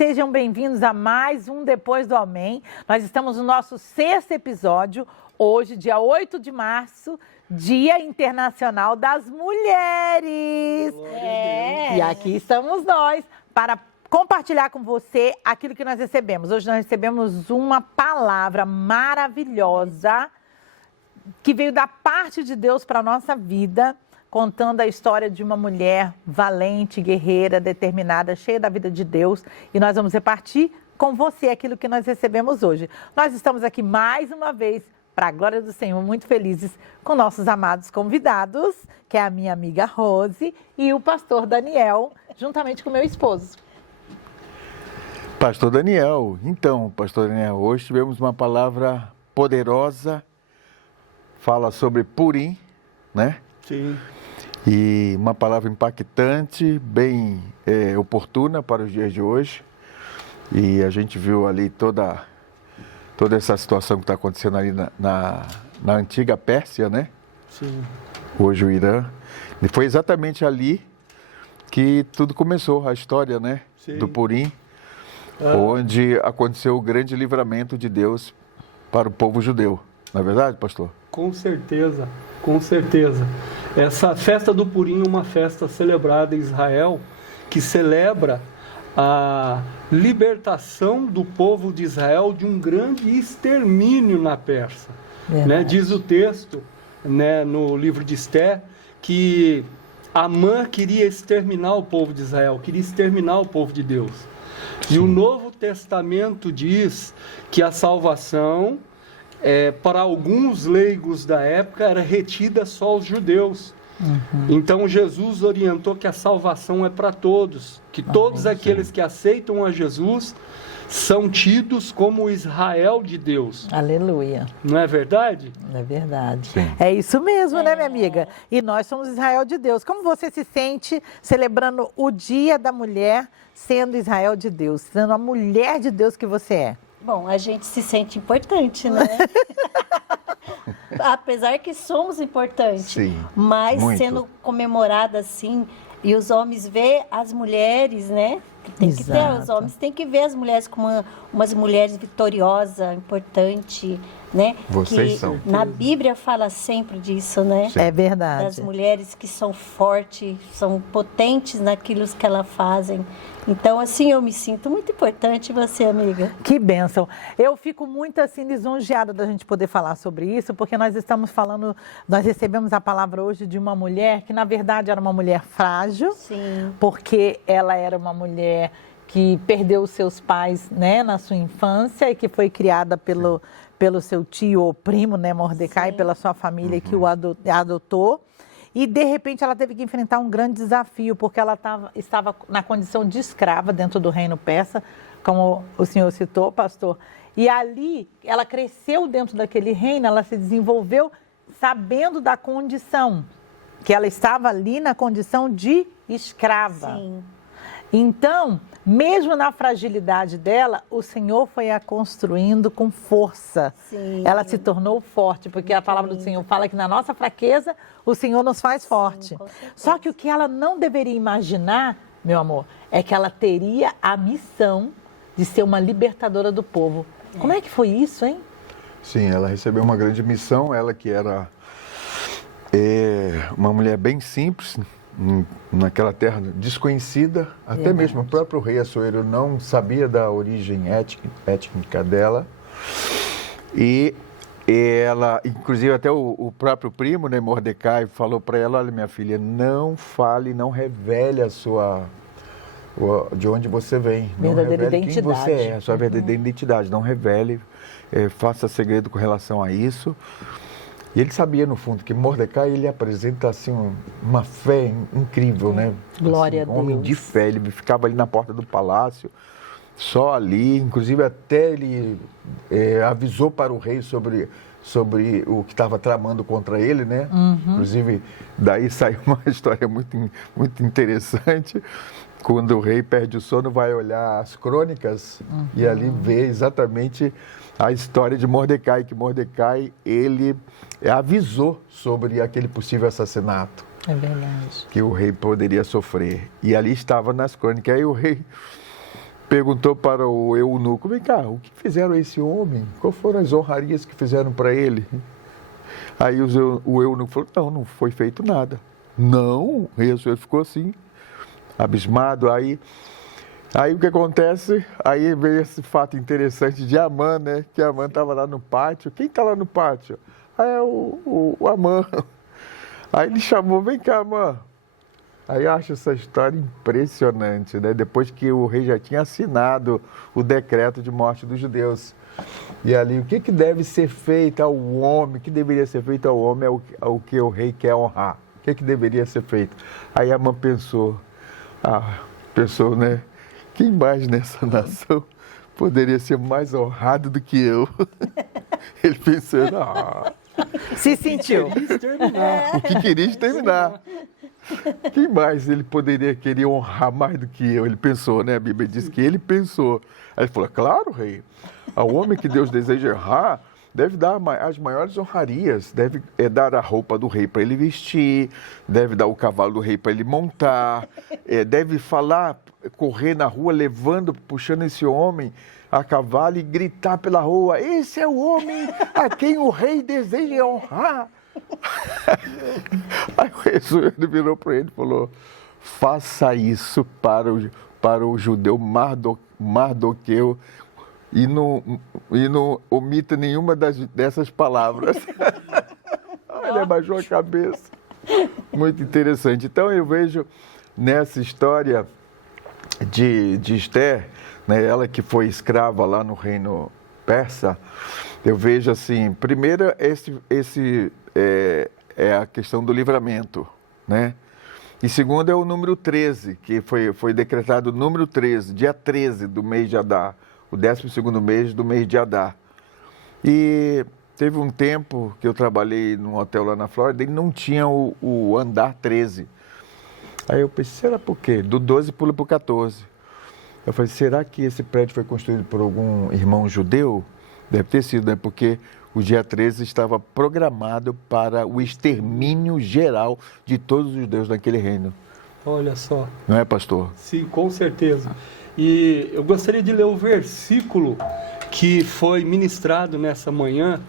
sejam bem-vindos a mais um Depois do Amém. Nós estamos no nosso 6º episódio, hoje, dia 8 de março, Dia Internacional das Mulheres. E aqui estamos nós para compartilhar com você aquilo que nós recebemos. Hoje nós recebemos uma palavra maravilhosa que veio da parte de Deus para a nossa vida, contando a história de uma mulher valente, guerreira, determinada, cheia da vida de Deus. E nós vamos repartir com você aquilo que nós recebemos hoje. Nós estamos aqui mais uma vez, para a glória do Senhor, muito felizes com nossos amados convidados, que é a minha amiga Rose e o pastor Daniel, juntamente com meu esposo. Pastor Daniel, então, pastor Daniel, hoje tivemos uma palavra poderosa, fala sobre Purim, né? Sim. E uma palavra impactante, bem oportuna para os dias de hoje. E a gente viu ali toda essa situação que está acontecendo ali na antiga Pérsia, né? Sim. Hoje o Irã. E foi exatamente ali que tudo começou, a história, né? Sim. Do Purim, onde aconteceu o grande livramento de Deus para o povo judeu. Não é verdade, pastor? Com certeza, com certeza. Essa festa do Purim é uma festa celebrada em Israel, que celebra a libertação do povo de Israel de um grande extermínio na Pérsia. Né? Diz o texto, né, no livro de Esté, que Amã queria exterminar o povo de Israel, queria exterminar o povo de Deus. E o Novo Testamento diz que a salvação, para alguns leigos da época, era retida só aos judeus. Então Jesus orientou que a salvação é para todos, que todos aqueles que aceitam a Jesus são tidos como o Israel de Deus. Aleluia. Não é verdade? É verdade. Sim. É isso mesmo, né, minha amiga? E nós somos Israel de Deus. Como você se sente celebrando o Dia da Mulher, sendo Israel de Deus, sendo a mulher de Deus que você é? Bom, a gente se sente importante, né? Apesar que somos importantes, Sim, mas muito. sendo comemorada assim, e os homens vê as mulheres, né? Tem que ter, os Exato. homens têm que ver as mulheres como umas mulheres vitoriosas, importante, né? Vocês que são. Na Bíblia fala sempre disso, né? É verdade. Das mulheres que são fortes, são potentes naquilo que elas fazem. Então, assim, eu me sinto muito importante, você, amiga. Que bênção. Eu fico muito, assim, lisonjeada da gente poder falar sobre isso, porque nós estamos falando, nós recebemos a palavra hoje de uma mulher que, na verdade, era uma mulher frágil. Sim. Porque ela era uma mulher que perdeu os seus pais, né, na sua infância e que foi criada pelo seu tio ou primo, né, Mordecai, Sim. pela sua família que o adotou. E, de repente, ela teve que enfrentar um grande desafio, porque ela estava na condição de escrava dentro do reino persa, como o senhor citou, pastor. E ali, ela cresceu dentro daquele reino, ela se desenvolveu sabendo da condição, que ela estava ali na condição de escrava. Sim. Então, mesmo na fragilidade dela, o Senhor foi a construindo com força. Sim. Ela se tornou forte, porque a palavra do Senhor fala que na nossa fraqueza, o Senhor nos faz forte. com certeza. Só que o que ela não deveria imaginar, meu amor, é que ela teria a missão de ser uma libertadora do povo. Como é que foi isso, hein? Sim, ela recebeu uma grande missão, ela que era uma mulher bem simples, naquela terra desconhecida, até mesmo o próprio rei Assuero não sabia da origem étnica dela. E ela, inclusive até o próprio primo, né, Mordecai, falou para ela: olha, minha filha, não fale, não revele de onde você vem. Não Verdadeira revele quem identidade. você é, a sua verdadeira identidade. Não revele, faça segredo com relação a isso. E ele sabia, no fundo, que Mordecai, ele apresenta, assim, uma fé incrível, né? Glória assim, a um homem Deus. de fé, ele ficava ali na porta do palácio, só ali, inclusive até ele avisou para o rei sobre o que estava tramando contra ele, né? Inclusive, daí saiu uma história muito, muito interessante. Quando o rei perde o sono, vai olhar as crônicas e ali vê exatamente a história de Mordecai, que Mordecai, ele avisou sobre aquele possível assassinato. É verdade. Que o rei poderia sofrer. E ali estava nas crônicas. Aí o rei perguntou para o eunuco: vem cá, o que fizeram a esse homem? Quais foram as honrarias que fizeram para ele? Aí o eunuco falou: não foi feito nada. Não, ele ficou assim, abismado. Aí o que acontece? Aí veio esse fato interessante de Amã, né? Que Amã estava lá no pátio. Quem está lá no pátio? É o Amã. Aí ele chamou: vem cá, Amã. Aí eu acho essa história impressionante, né? Depois que o rei já tinha assinado o decreto de morte dos judeus. E ali, o que deve ser feito ao homem, o que deveria ser feito ao homem é o que o rei quer honrar. O que deveria ser feito? Aí Amã pensou, né? Quem mais nessa nação poderia ser mais honrado do que eu? Ele pensou, se sentiu. O que queria terminar. Quem mais ele poderia querer honrar mais do que eu? Ele pensou, né? A Bíblia diz que ele pensou. Aí ele falou: claro, rei, ao homem que Deus deseja honrar, deve dar as maiores honrarias, deve dar a roupa do rei para ele vestir, deve dar o cavalo do rei para ele montar, deve correr na rua puxando esse homem a cavalo e gritar pela rua: esse é o homem a quem o rei deseja honrar. Aí ele virou para ele e falou: faça isso para o judeu Mardoqueu e não omita nenhuma dessas palavras. Ele abaixou a cabeça. Muito interessante. Então eu vejo nessa história de Esther, né, ela que foi escrava lá no reino persa, eu vejo assim, primeiro é a questão do livramento, né? E segundo é o número 13, que foi decretado o número 13, dia 13 do mês de Adar, o 12º mês do mês de Adar. E teve um tempo que eu trabalhei num hotel lá na Flórida e não tinha o andar 13. Aí eu pensei: será por quê? Do 12 pula para o 14. Eu falei: será que esse prédio foi construído por algum irmão judeu? Deve ter sido, né? Porque o dia 13 estava programado para o extermínio geral de todos os judeus daquele reino. Olha só. Não é, pastor? Sim, com certeza. E eu gostaria de ler o versículo que foi ministrado nessa manhã,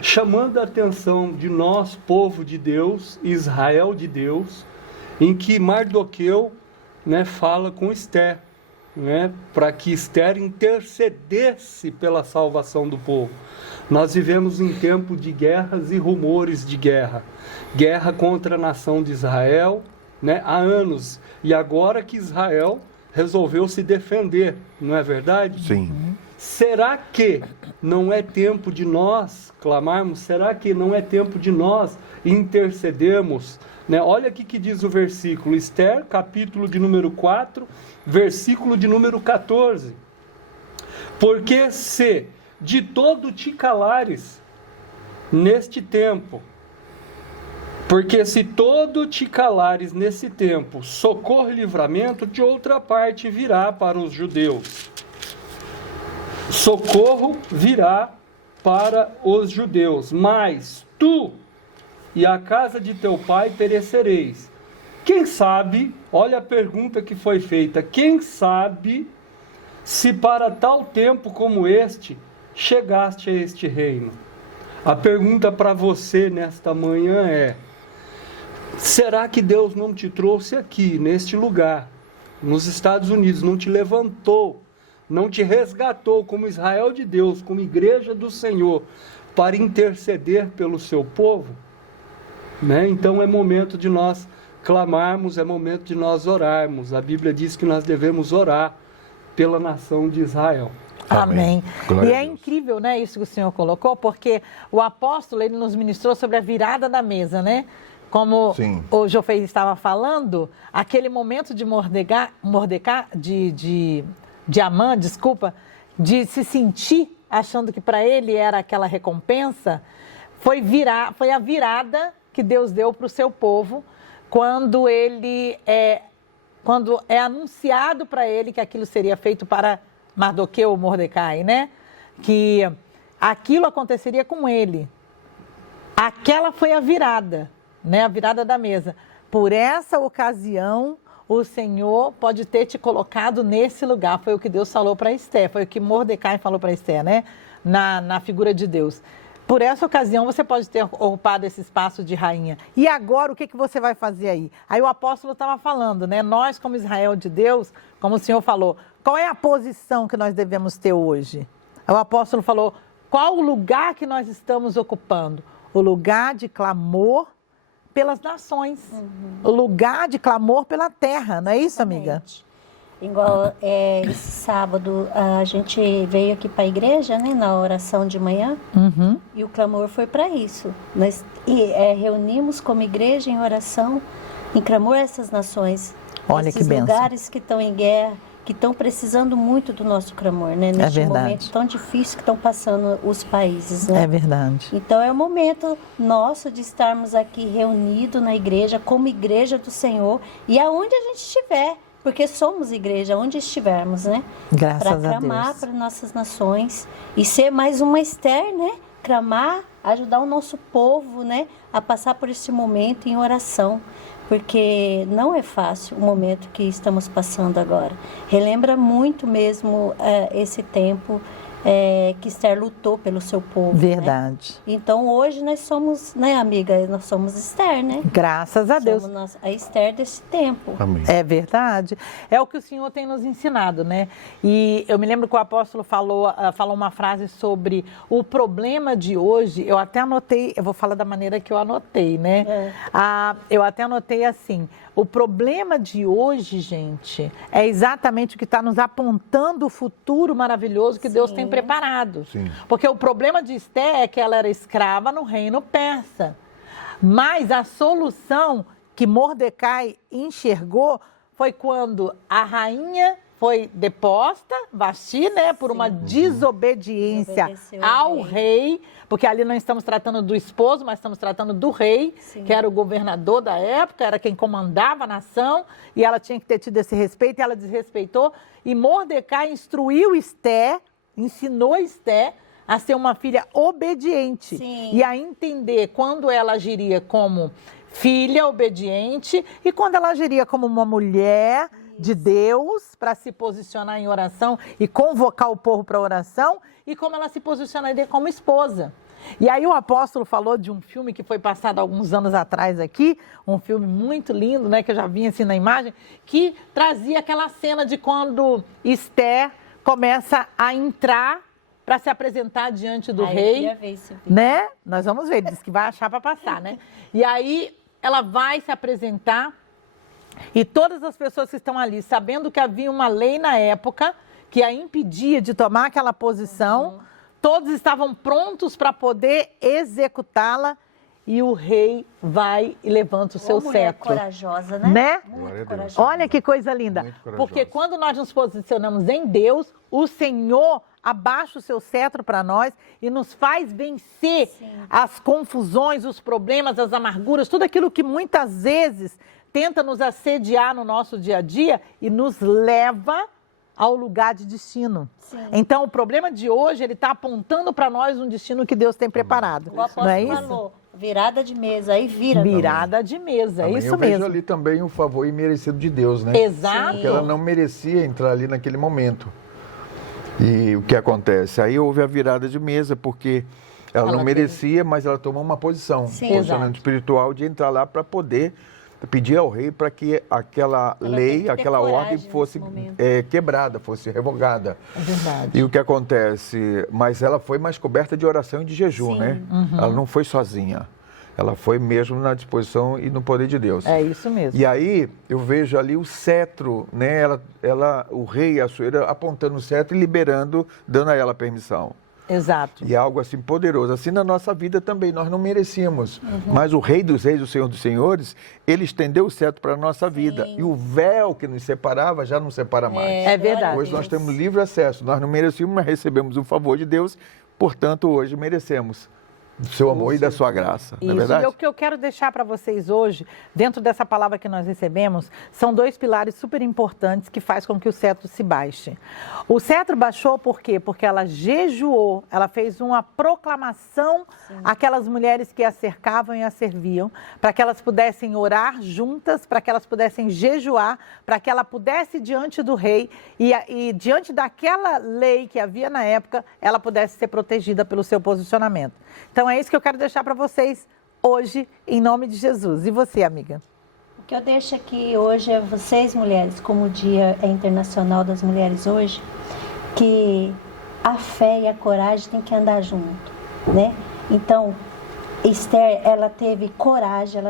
chamando a atenção de nós, povo de Deus, Israel de Deus, em que Mardoqueu, né, fala com Esther, né, para que Esther intercedesse pela salvação do povo. Nós vivemos em tempo de guerras e rumores de guerra. Guerra contra a nação de Israel, né, há anos. E agora que Israel resolveu se defender, não é verdade? Sim. Será que não é tempo de nós clamarmos? Será que não é tempo de nós intercedermos? Né? Olha aqui que diz o versículo, Esther, capítulo de número 4, versículo de número 14. Porque se de todo te calares neste tempo, porque se todo te calares nesse tempo, socorro e livramento de outra parte virá para os judeus. Socorro virá para os judeus, mas tu e a casa de teu pai perecereis. Quem sabe, olha a pergunta que foi feita, quem sabe se para tal tempo como este chegaste a este reino? A pergunta para você nesta manhã é: será que Deus não te trouxe aqui, neste lugar, nos Estados Unidos, não te levantou, não te resgatou como Israel de Deus, como igreja do Senhor, para interceder pelo seu povo? Né? Então é momento de nós clamarmos, é momento de nós orarmos. A Bíblia diz que nós devemos orar pela nação de Israel. Amém. E é incrível, né, isso que o senhor colocou, porque o apóstolo, ele nos ministrou sobre a virada da mesa, né? Como Sim. o Jofei estava falando, aquele momento de Amã, de se sentir achando que para ele era aquela recompensa, foi a virada que Deus deu para o seu povo quando quando é anunciado para ele que aquilo seria feito para Mardoqueu ou Mordecai, né? Que aquilo aconteceria com ele. Aquela foi a virada, né? A virada da mesa. Por essa ocasião, o Senhor pode ter te colocado nesse lugar. Foi o que Deus falou para Esther, foi o que Mordecai falou para Esther, né? Na figura de Deus. Por essa ocasião, você pode ter ocupado esse espaço de rainha. E agora, o que você vai fazer aí? Aí o apóstolo estava falando, né? Nós, como Israel de Deus, como o Senhor falou, qual é a posição que nós devemos ter hoje? O apóstolo falou, qual o lugar que nós estamos ocupando? O lugar de clamor pelas nações. O lugar de clamor pela terra, não é isso, amiga? Igual esse sábado a gente veio aqui para a igreja, né, na oração de manhã, e o clamor foi para isso. Nós reunimos como igreja em oração, em clamor a essas nações. Olha esses que bênção. lugares que estão em guerra, que estão precisando muito do nosso clamor, né? Neste momento tão difícil que estão passando os países, né? É verdade. Então é o momento nosso de estarmos aqui reunidos na igreja, como igreja do Senhor, e aonde a gente estiver, porque somos igreja, onde estivermos, né? Graças a Deus. Para clamar para nossas nações e ser mais uma Esther, né? Clamar, ajudar o nosso povo, né? A passar por esse momento em oração. Porque não é fácil o momento que estamos passando agora. Relembra muito mesmo esse tempo que Esther lutou pelo seu povo. Verdade. Né? Então, hoje nós somos, né, amiga? Nós somos Esther, né? Graças a Deus. Somos a Esther desse tempo. Amém. É verdade. É o que o Senhor tem nos ensinado, né? E eu me lembro que o apóstolo falou uma frase sobre o problema de hoje. Eu até anotei, eu vou falar da maneira que eu anotei, né? Eu até anotei assim, o problema de hoje, gente, é exatamente o que está nos apontando o futuro maravilhoso que Deus tem preparado. Sim. Porque o problema de Esther é que ela era escrava no reino persa. Mas a solução que Mordecai enxergou foi quando a rainha foi deposta, Vasti, né, por uma desobediência ao rei, porque ali não estamos tratando do esposo, mas estamos tratando do rei, que era o governador da época, era quem comandava a nação, e ela tinha que ter tido esse respeito, e ela desrespeitou, e Mordecai instruiu Esther, ensinou Esther a ser uma filha obediente e a entender quando ela agiria como filha obediente e quando ela agiria como uma mulher de Deus para se posicionar em oração e convocar o povo para oração e como ela se posicionaria como esposa. E aí o apóstolo falou de um filme que foi passado alguns anos atrás aqui, um filme muito lindo, né, que eu já vi assim na imagem, que trazia aquela cena de quando Esther começa a entrar para se apresentar diante do rei, né? Nós vamos ver, ele disse que vai achar para passar, né? E aí ela vai se apresentar e todas as pessoas que estão ali, sabendo que havia uma lei na época que a impedia de tomar aquela posição, todos estavam prontos para poder executá-la e o rei vai e levanta o seu cetro. Corajosa, né? Muito corajosa. Olha que coisa linda. Porque quando nós nos posicionamos em Deus, o Senhor abaixa o seu cetro para nós e nos faz vencer as confusões, os problemas, as amarguras, tudo aquilo que muitas vezes tenta nos assediar no nosso dia a dia e nos leva ao lugar de destino. Então, o problema de hoje, ele está apontando para nós um destino que Deus tem preparado. O apóstolo não é isso? falou, virada de mesa, aí vira. Virada de mesa, é isso eu mesmo. vejo ali também o favor imerecido de Deus, né? Exato. Porque ela não merecia entrar ali naquele momento. E o que acontece? Aí houve a virada de mesa, porque ela não merecia, mas ela tomou uma posição, posicionamento espiritual de entrar lá para poder pedir ao rei para que aquela lei, aquela ordem fosse quebrada, fosse revogada. É verdade. E o que acontece? Mas ela foi mais coberta de oração e de jejum, né? Ela não foi sozinha. Ela foi mesmo na disposição e no poder de Deus. É isso mesmo. E aí eu vejo ali o cetro, né? O rei, a Assuero, apontando o cetro e liberando, dando a ela permissão. Exato. E é algo assim poderoso. Assim na nossa vida também, nós não merecíamos. Mas o Rei dos Reis, o Senhor dos Senhores, ele estendeu o cetro para a nossa vida. E o véu que nos separava já não separa mais. É verdade. Hoje nós temos livre acesso. Nós não merecíamos, mas recebemos o favor de Deus. Portanto, hoje merecemos. do seu amor e da sua graça, não é Isso, verdade? e o que eu quero deixar para vocês hoje, dentro dessa palavra que nós recebemos, são 2 pilares super importantes que faz com que o cetro se baixe. O cetro baixou por quê? Porque ela jejuou, ela fez uma proclamação àquelas mulheres que a cercavam e a serviam, para que elas pudessem orar juntas, para que elas pudessem jejuar, para que ela pudesse diante do rei e diante daquela lei que havia na época, ela pudesse ser protegida pelo seu posicionamento. Então é isso que eu quero deixar para vocês hoje, em nome de Jesus. E você, amiga? O que eu deixo aqui hoje é vocês, mulheres, como o Dia Internacional das Mulheres hoje, que a fé e a coragem têm que andar junto, né? Então, Esther, ela teve coragem,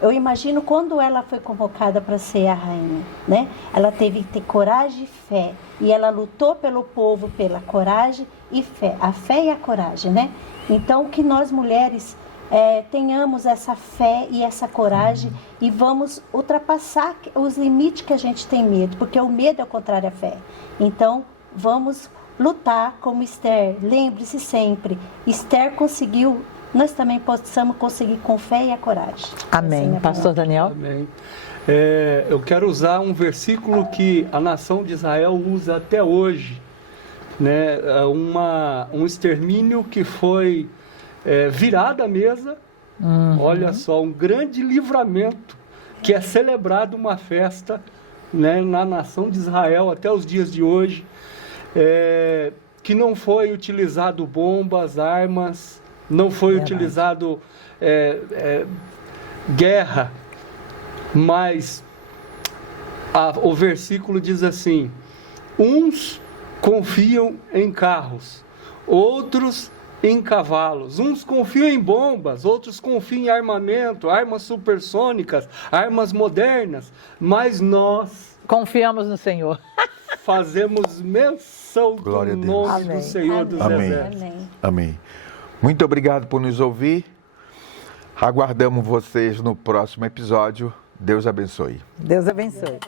eu imagino quando ela foi convocada para ser a rainha, né? Ela teve que ter coragem e fé, e ela lutou pelo povo pela coragem e fé, a fé e a coragem, né? Então, que nós mulheres tenhamos essa fé e essa coragem e vamos ultrapassar os limites que a gente tem medo, porque o medo é o contrário à fé. Então, vamos lutar como Esther. Lembre-se sempre, Esther conseguiu, nós também possamos conseguir com fé e a coragem. Amém. Pastor Daniel? Amém. Eu quero usar um versículo que a nação de Israel usa até hoje, né? Um extermínio que foi virado à mesa. Olha só, um grande livramento que é celebrado uma festa, né, na nação de Israel até os dias de hoje, que não foi utilizado bombas, armas, não foi utilizado guerra, mas o versículo diz assim: uns confiam em carros, outros em cavalos, uns confiam em bombas, outros confiam em armamento, armas supersônicas, armas modernas, mas nós Confiamos no Senhor. fazemos menção Glória a do Deus. nome Amém. do Senhor dos Amém. Exércitos. Amém. Amém. Muito obrigado por nos ouvir. Aguardamos vocês no próximo episódio. Deus abençoe. Deus abençoe.